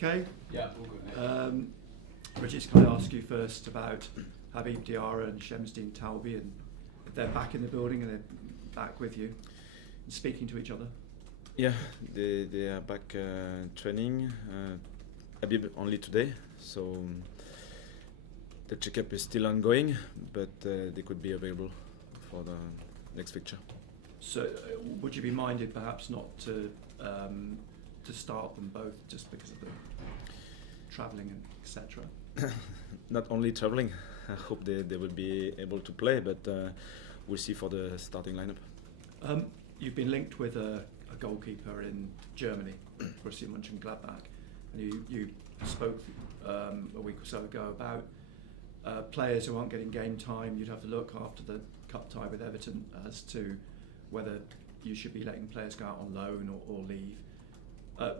Okay. Yeah, all good, mate. Régis, can I ask you first about Habib Diarra and Shamsdeen Talbi, and if they're back in the building and they're back with you and speaking to each other? Yeah, they are back training. Habib only today, so the checkup is still ongoing, but they could be available for the next fixture. So, would you be minded perhaps not to start them both just because of the travelling and etc.? Not only travelling, I hope they will be able to play, but we'll see for the starting lineup. You've been linked with a goalkeeper in Germany, Borussia Mönchengladbach, and you spoke a week or so ago about players who aren't getting game time. You'd have to look after the cup tie with Everton as to whether you should be letting players go out on loan or leave.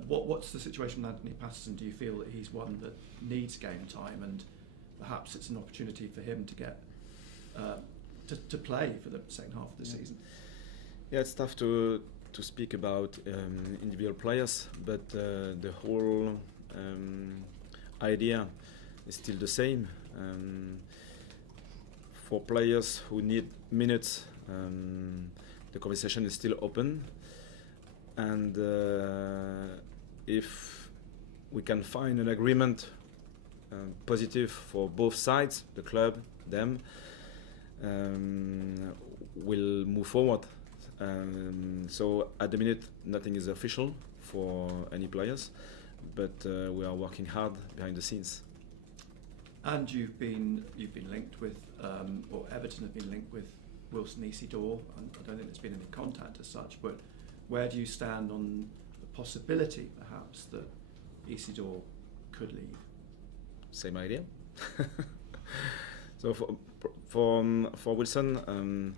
What's the situation with Anthony Patterson? Do you feel that he's one that needs game time, and perhaps it's an opportunity for him to get to play for the second half of the season? Yeah, it's tough to speak about individual players, but the whole idea is still the same. For players who need minutes, the conversation is still open, and if we can find an agreement positive for both sides, the club, them, we'll move forward. So at the minute nothing is official for any players, but we are working hard behind the scenes. And you've been linked with, or Everton have been linked with Wilson Isidore. And I don't think there's been any contact as such, but where do you stand on the possibility perhaps that Isidore could leave? Same idea. So for Wilson,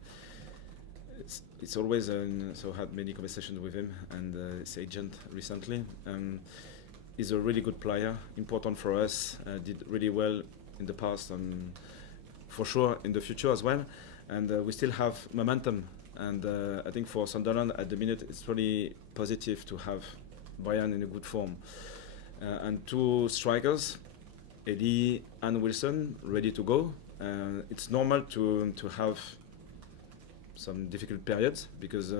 it's always so had many conversations with him and his agent recently. He's a really good player, important for us. Did really well in the past, and for sure in the future as well. And we still have momentum. And I think for Sunderland at the minute, it's really positive to have Brian in a good form. And two strikers, Eddie and Wilson, ready to go. It's normal to have some difficult periods because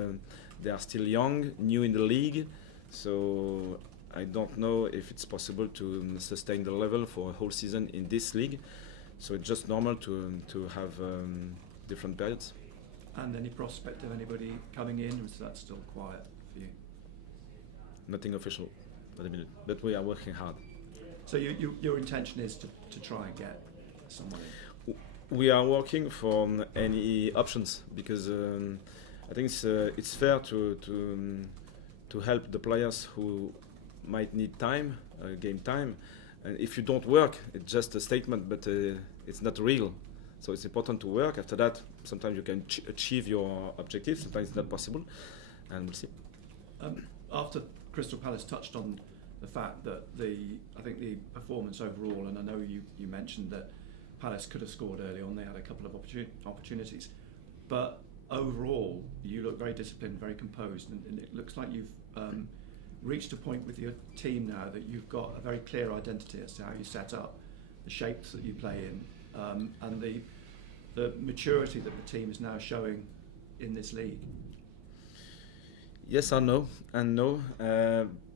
they are still young, new in the league. So I don't know if it's possible to sustain the level for a whole season in this league. So it's just normal to have different periods. And any prospect of anybody coming in, or is that still quiet for you? Nothing official at the minute, but we are working hard. So your intention is to try and get someone in? We are working for any options because I think it's fair to help the players who might need time, game time. And if you don't work, it's just a statement, but it's not real. So it's important to work. After that, sometimes you can achieve your objectives. Sometimes it's not possible, and we'll see. After Crystal Palace touched on the fact that I think the performance overall, and I know you mentioned that Palace could have scored early on. They had a couple of opportunities, but overall, you look very disciplined, very composed, and it looks like you've reached a point with your team now that you've got a very clear identity as to how you set up, the shapes that you play in, and the maturity that the team is now showing in this league. Yes and no,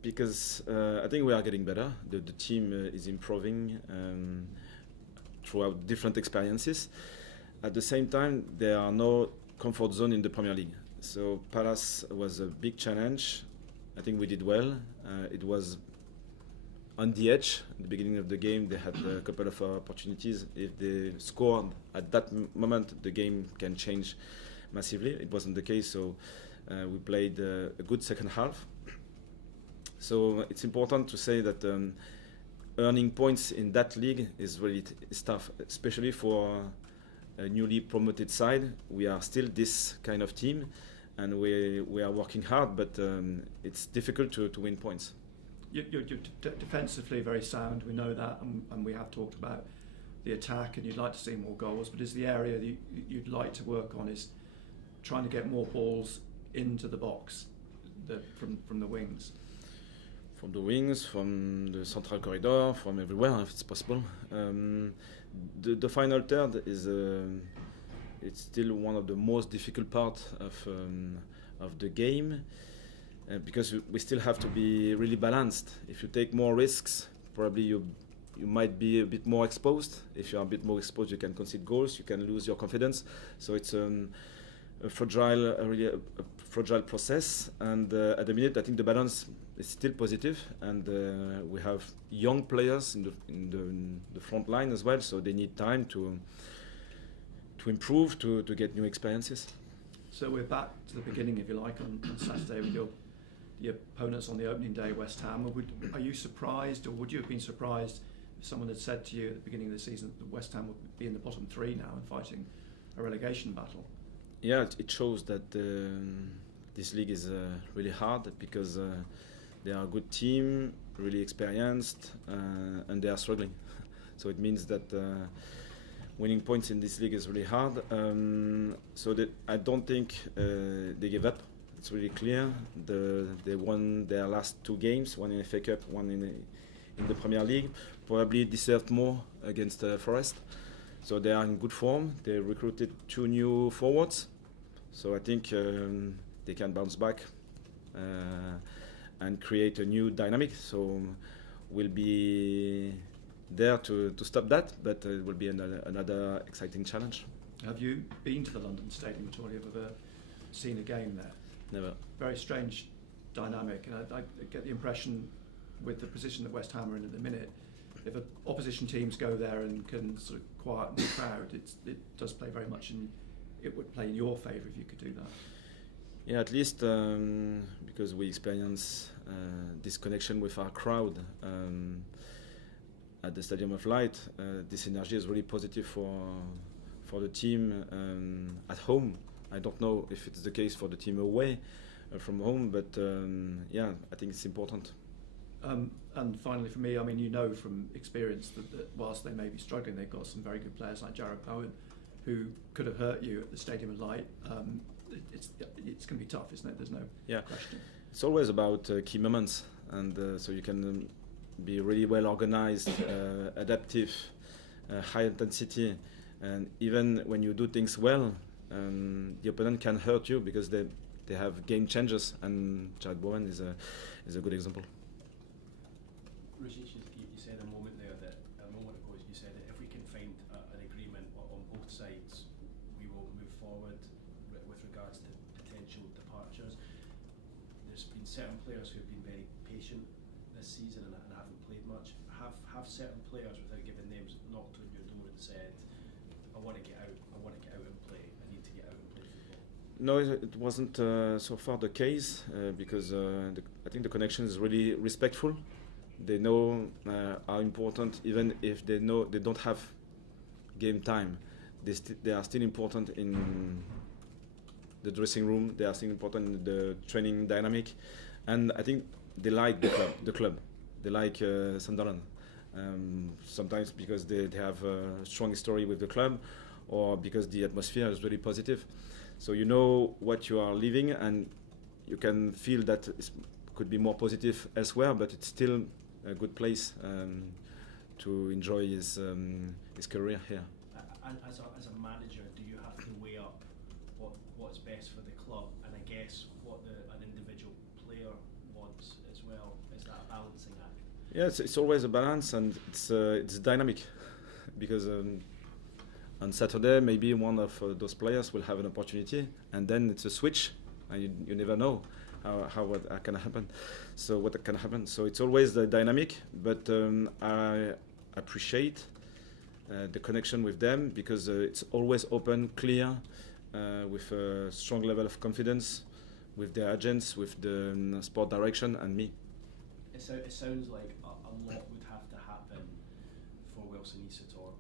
because I think we are getting better. The team is improving throughout different experiences. At the same time, there are no comfort zone in the Premier League. So Palace was a big challenge. I think we did well. It was on the edge at the beginning of the game. They had a couple of opportunities. If they scored at that moment, the game can change massively. It wasn't the case, so we played a good second half. So it's important to say that earning points in that league is really tough, especially for a newly promoted side. We are still this kind of team, and we are working hard, but it's difficult to win points. You're defensively very sound, we know that, and we have talked about the attack, and you'd like to see more goals, but is the area that you'd like to work on is trying to get more balls into the box from the wings? from the wings, from the central corridor, from everywhere if it's possible. The final third is it's still one of the most difficult parts of the game because we still have to be really balanced. If you take more risks, probably you might be a bit more exposed. If you are a bit more exposed, you can concede goals, you can lose your confidence. So it's a fragile process. And at the minute, I think the balance is still positive, and we have young players in the front line as well. So they need time to improve, to get new experiences. So we're back to the beginning, if you like, on Saturday with the opponents on the opening day, West Ham. Are you surprised, or would you have been surprised if someone had said to you at the beginning of the season that West Ham would be in the bottom three now and fighting a relegation battle? Yeah, it shows that this league is really hard because they are a good team, really experienced, and they are struggling. So it means that winning points in this league is really hard. So that I don't think they give up. It's really clear. They won their last two games, one in FA Cup, one in the Premier League. Probably deserved more against Forest. So they are in good form. They recruited 2 new forwards. So I think they can bounce back and create a new dynamic. So we'll be there to stop that, but it will be another exciting challenge. Have you been to the London Stadium at all? Have you ever seen a game there? Never. Very strange dynamic, and I get the impression with the position that West Ham are in at the minute, if opposition teams go there and can sort of quieten the crowd, it does play very much it would play in your favour if you could do that. Yeah, at least because we experience this connection with our crowd at the Stadium of Light. This energy is really positive for the team at home. I don't know if it's the case for the team away from home, but yeah, I think it's important. And finally, for me, I mean, you know from experience that whilst they may be struggling, they've got some very good players like Jared Bowen, who could have hurt you at the Stadium of Light. It's going to be tough, isn't it? There's no question. It's always about key moments, and so you can be really well organized, adaptive, high intensity, and even when you do things well, the opponent can hurt you because they have game changers, and Jared Bowen is a good example. Régis, you said a moment ago, you said that if we can find an agreement on both sides, we will move forward with regards to potential departures. There's been certain players who have been very patient this season and haven't played much. Have certain players, without giving names, knocked on your door and said, I want to get out and play, I need to get out and play football? No, it wasn't so far the case because I think the connection is really respectful. They know how important, even if they know they don't have game time, they are still important in the dressing room. They are still important in the training dynamic, and I think they like the club. They like Sunderland. Sometimes because they have a strong history with the club, or because the atmosphere is really positive. So you know what you are living, and you can feel that it could be more positive elsewhere, but it's still a good place to enjoy his career here. And as a manager, do you have to weigh up what's best for the club, and I guess what an individual player wants as well? Is that a balancing act? Yeah, it's always a balance, and it's dynamic because on Saturday maybe one of those players will have an opportunity, and then it's a switch, and you never know what can happen. So it's always the dynamic, but I appreciate the connection with them because it's always open, clear, with a strong level of confidence with their agents, with the sport direction, and me. It sounds like a lot would have to happen for Wilson Isidore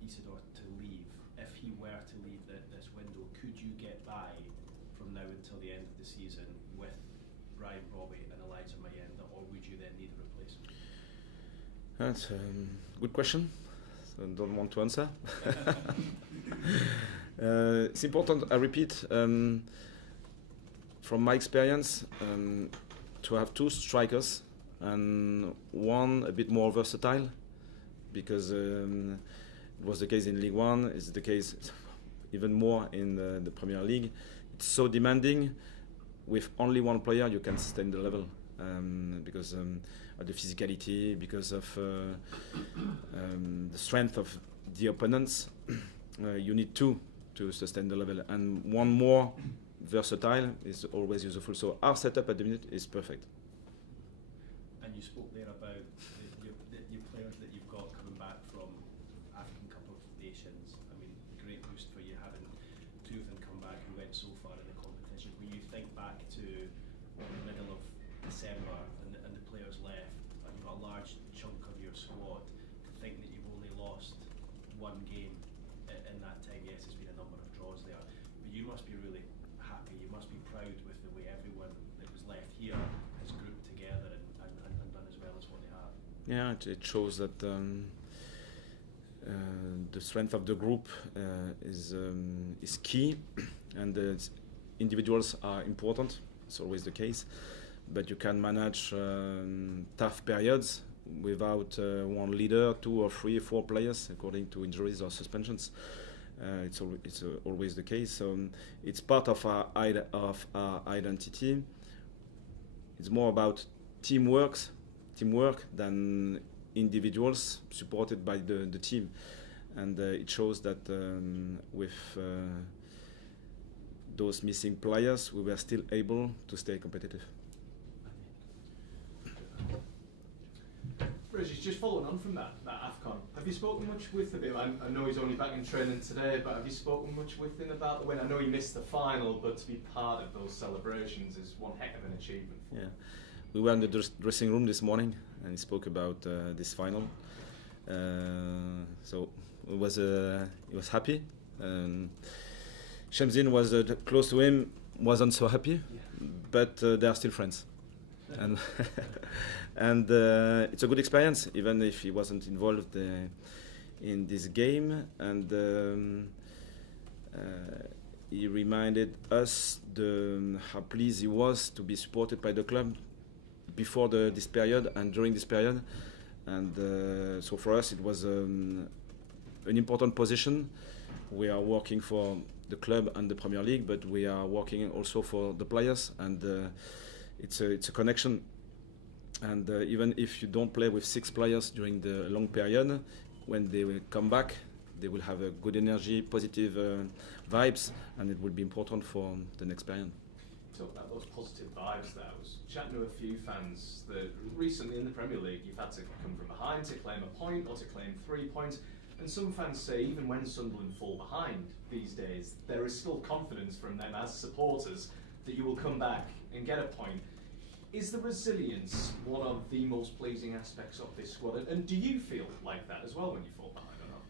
to leave. If he were to leave this window, could you get by from now until the end of the season with Ryan Robbie and Elijah Mayenda, or would you then need a replacement? That's a good question. So I don't want to answer. It's important, I repeat, from my experience, to have 2 strikers and one a bit more versatile, because it was the case in League One. It's the case even more in the Premier League. It's so demanding. With only one player, you can sustain the level, because of the physicality, because of the strength of the opponents. You need two to sustain the level, and one more versatile is always useful. So our setup at the minute is perfect. And you spoke there about your players that you've got coming back from African Cup of Nations. I mean, great boost for you having two of them come back who went so far in the competition. When you think back to the middle of December and the players left, and you've got a large chunk of your squad, to think that you've only lost one game in that time. Yes, there's been a number of draws there, but you must be really happy. You must be proud with the way everyone that was left here has grouped together and done as well as what they have. Yeah, it shows that the strength of the group is key, and individuals are important. It's always the case, but you can manage tough periods without one leader, 2 or 3 or 4 players, according to injuries or suspensions. It's always the case. So it's part of our identity. It's more about teamwork than individuals supported by the team, and it shows that with those missing players, we were still able to stay competitive. Régis, just following on from that AFCON, have you spoken much with him? I know he's only back in training today, but have you spoken much with him about the win? I know he missed the final, but to be part of those celebrations is one heck of an achievement. Yeah, we were in the dressing room this morning, and he spoke about this final. So he was happy. Shamsin was close to him, wasn't so happy, but they are still friends. And and it's a good experience, even if he wasn't involved in this game. And he reminded us how pleased he was to be supported by the club before this period and during this period. And so for us, it was an important position. We are working for the club and the Premier League, but we are working also for the players, and it's a connection. And even if you don't play with 6 players during the long period, when they will come back, they will have a good energy, positive vibes, and it will be important for the next period. Talk about those positive vibes there. I was chatting to a few fans that recently in the Premier League you've had to come from behind to claim a point or to claim 3 points. And some fans say even when Sunderland fall behind these days, there is still confidence from them as supporters that you will come back and get a point. Is the resilience one of the most pleasing aspects of this squad? And do you feel like that as well when you fall behind or not?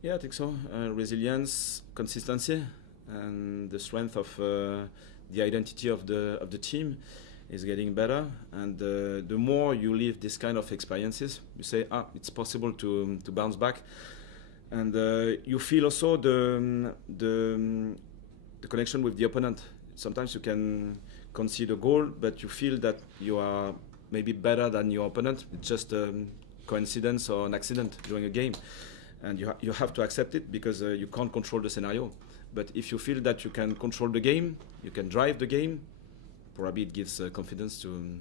Yeah, I think so. Resilience, consistency, and the strength of the identity of the team is getting better. And the more you live this kind of experiences, you say, it's possible to bounce back. And you feel also the connection with the opponent. Sometimes you can concede a goal, but you feel that you are maybe better than your opponent. It's just a coincidence or an accident during a game. And you have to accept it, because you can't control the scenario. But if you feel that you can control the game, you can drive the game, probably it gives confidence to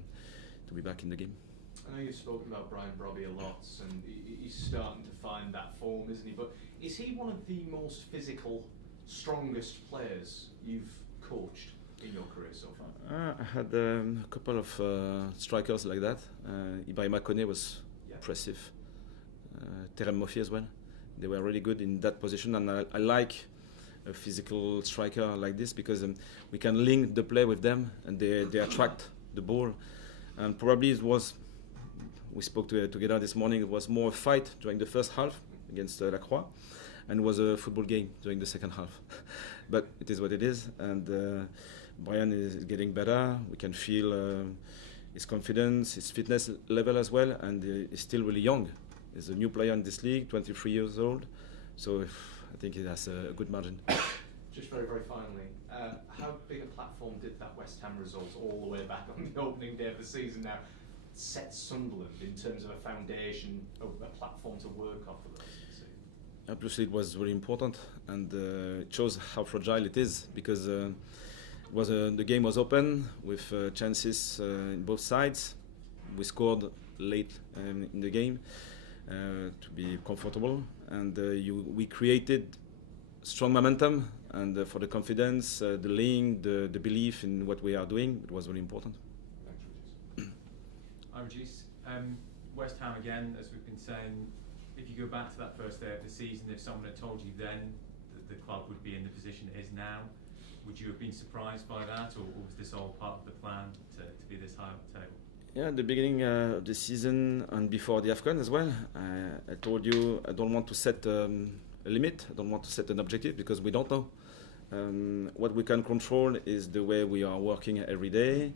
be back in the game. I know you've spoken about Brian Brobby a lot, and he's starting to find that form, isn't he? But is he one of the most physical, strongest players you've coached in your career so far? I had a couple of strikers like that. Ibrahima Kone was impressive. Terem Moffi as well. They were really good in that position, and I like a physical striker like this, because we can link the play with them, and they attract the ball. And probably it was, we spoke together this morning, it was more a fight during the first half against La Croix, and it was a football game during the second half. But it is what it is, and Brian is getting better. We can feel his confidence, his fitness level as well, and he's still really young. He's a new player in this league, 23 years old, so I think he has a good margin. Just very, very finally, how big a platform did that West Ham result all the way back on the opening day of the season now sets Sunderland in terms of a foundation, a platform to work off of? Obviously, it was very important, and it shows how fragile it is, because the game was open with chances in both sides. We scored late in the game to be comfortable, and we created strong momentum, and for the confidence, the link, the belief in what we are doing, it was very important. Thanks, Régis. Hi, Régis. West Ham again, as we've been saying. If you go back to that first day of the season, if someone had told you then that the club would be in the position it is now, would you have been surprised by that, or was this all part of the plan to be this high up the table? Yeah, at the beginning of the season and before the AFCON as well, I told you I don't want to set a limit, I don't want to set an objective, because we don't know. What we can control is the way we are working every day,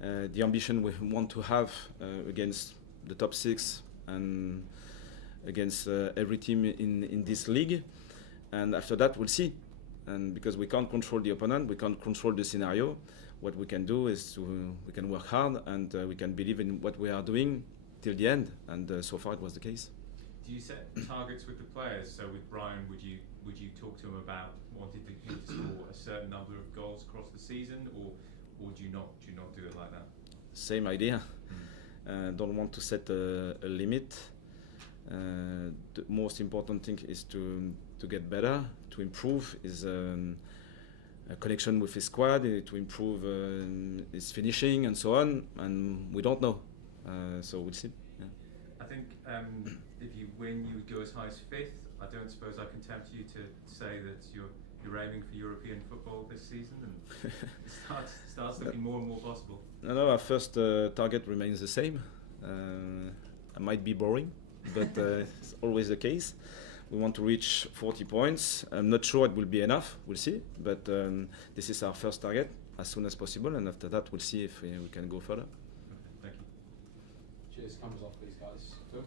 the ambition we want to have against the top 6 and against every team in this league, and after that we'll see. And because we can't control the opponent, we can't control the scenario, what we can do is we can work hard, and we can believe in what we are doing till the end, and so far it was the case. Do you set targets with the players? So with Brian, would you talk to him about wanting him to score a certain number of goals across the season, or do you not do it like that? Same idea. Don't want to set a limit. The most important thing is to get better, to improve his connection with his squad, to improve his finishing and so on, and we don't know, so we'll see. Yeah. I think if you win, you would go as high as 5th. I don't suppose I can tempt you to say that you're aiming for European football this season, and it starts looking more and more possible. No, our first target remains the same. I might be boring, but it's always the case. We want to reach 40 points. I'm not sure it will be enough. We'll see. But this is our first target, as soon as possible. And after that, we'll see if we can go further. Okay, thank you. Cheers. Cameras off, please, guys. Phil?